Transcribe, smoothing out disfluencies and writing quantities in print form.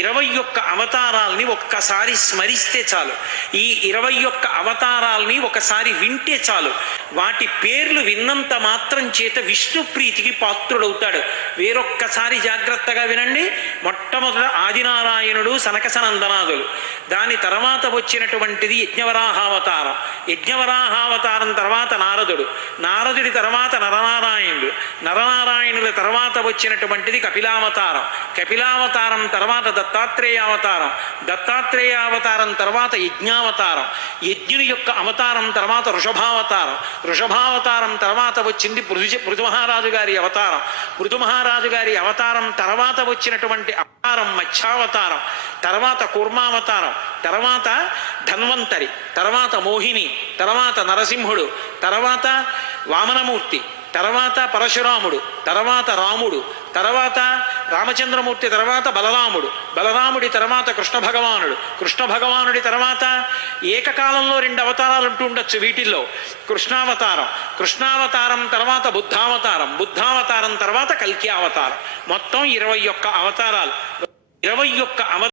21 అవతారాల్ని ఒక్కసారి స్మరిస్తే చాలు. ఈ 21 అవతారాల్ని ఒకసారి వింటే చాలు. వాటి పేర్లు విన్నంత మాత్రం చేత విష్ణు ప్రీతికి పాత్రుడవుతాడు. వేరొక్కసారి జాగ్రత్తగా వినండి. మొట్టమొదట ఆదినారాయణుడు, సనకసనందనాదులు. దాని తర్వాత వచ్చినటువంటిది యజ్ఞవరాహావతారం. యజ్ఞవరాహావతారం తర్వాత నారదుడు. నారదుడి తర్వాత నరనారాయణుడు. నరనారాయణుల తర్వాత వచ్చినటువంటిది కపిలావతారం. కపిలావతారం తర్వాత దత్తాత్రేయావతారం. దత్తాత్రేయావతారం తర్వాత యజ్ఞావతారం. యజ్ఞుని యొక్క అవతారం తర్వాత వృషభావతారం. వృషభావతారం తర్వాత వచ్చింది పృథు గారి అవతారం. పృథు గారి అవతారం తర్వాత వచ్చినటువంటి అవతారం మత్స్యావతారం. తర్వాత కూర్మావతారం. తర్వాత ధన్వంతరి. తర్వాత మోహిని. తర్వాత నరసింహుడు. తర్వాత వామనమూర్తి. తర్వాత పరశురాముడు. తర్వాత రాముడు. తర్వాత రామచంద్రమూర్తి. తర్వాత బలరాముడు. బలరాముడి తర్వాత కృష్ణ భగవానుడు. కృష్ణ భగవానుడి తర్వాత ఏకకాలంలో 2 అవతారాలు ఉంటూ ఉండొచ్చు వీటిల్లో. కృష్ణావతారం. కృష్ణావతారం తర్వాత బుద్ధావతారం. బుద్ధావతారం తర్వాత కల్కి అవతారం. మొత్తం 21 అవతారాలు. 21 అవతారాలు